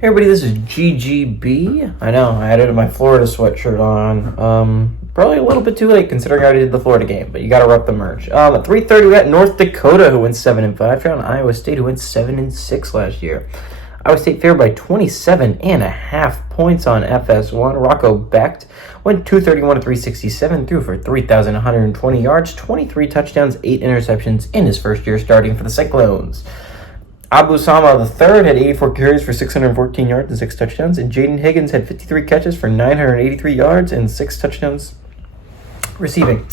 Hey everybody, this is GGB. I know, I added my Florida sweatshirt on. Probably a little bit too late considering I already did the Florida game, but you gotta rep the merch. At 3:30 we got North Dakota who went 7-5, found Iowa State who went 7-6 last year. Iowa State favored by 27.5 points on FS1. Rocco Becht went 231 to 367, threw for 3,120 yards, 23 touchdowns, 8 interceptions in his first year starting for the Cyclones. Abu Sama III had 84 carries for 614 yards and 6 touchdowns, and Jaden Higgins had 53 catches for 983 yards and 6 touchdowns receiving.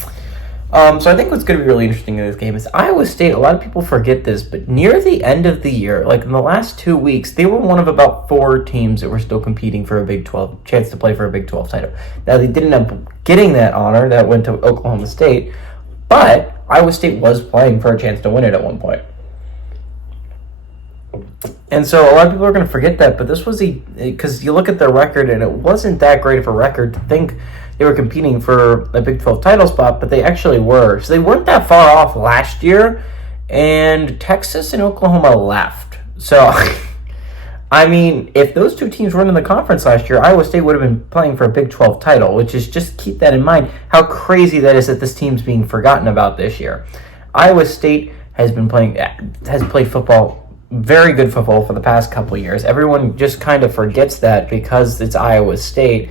So I think what's going to be really interesting in this game is Iowa State, a lot of people forget this, but near the end of the year, like in the last 2 weeks, they were one of about 4 teams that were still competing for a Big 12, chance to play for a Big 12 title. Now, they didn't end up getting that honor, that went to Oklahoma State, but Iowa State was playing for a chance to win it at one point. And so a lot of people are going to forget that, but this was because you look at their record and it wasn't that great of a record to think they were competing for a Big 12 title spot, but they actually were. So they weren't that far off last year, and Texas and Oklahoma left. So, I mean, if those two teams weren't in the conference last year, Iowa State would have been playing for a Big 12 title, which is just keep that in mind, how crazy that is that this team's being forgotten about this year. Iowa State has played football, very good football for the past couple of years. Everyone just kind of forgets that because it's Iowa State.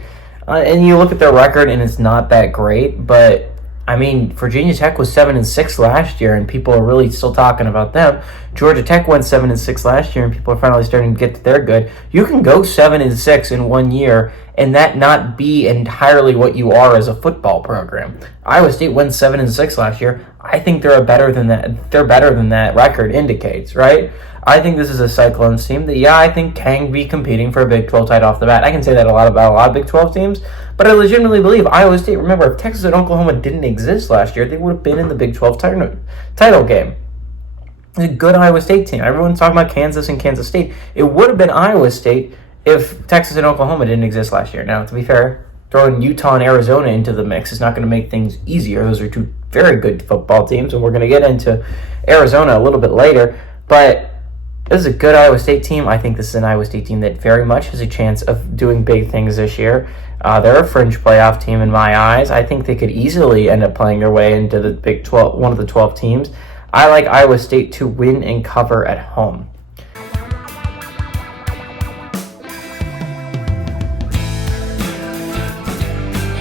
And you look at their record and it's not that great, but I mean, Virginia Tech was 7-6 last year and people are really still talking about them. Georgia Tech went 7-6 last year and people are finally starting to get that they're good. You can go 7-6 in 1 year and that not be entirely what you are as a football program. Iowa State went 7-6 last year. I think they're better than that. They're better than that record indicates, right? I think this is a Cyclones team that, I think can be competing for a Big 12 title off the bat. I can say that about a lot of Big 12 teams, but I legitimately believe Iowa State, remember, if Texas and Oklahoma didn't exist last year, they would have been in the Big 12 title game. It's a good Iowa State team. Everyone's talking about Kansas and Kansas State. It would have been Iowa State if Texas and Oklahoma didn't exist last year. Now, to be fair, throwing Utah and Arizona into the mix is not going to make things easier. Those are two very good football teams, and we're going to get into Arizona a little bit later, but this is a good Iowa State team. I think this is an Iowa State team that very much has a chance of doing big things this year. They're a fringe playoff team in my eyes. I think they could easily end up playing their way into the Big 12, one of the 12 teams. I like Iowa State to win and cover at home.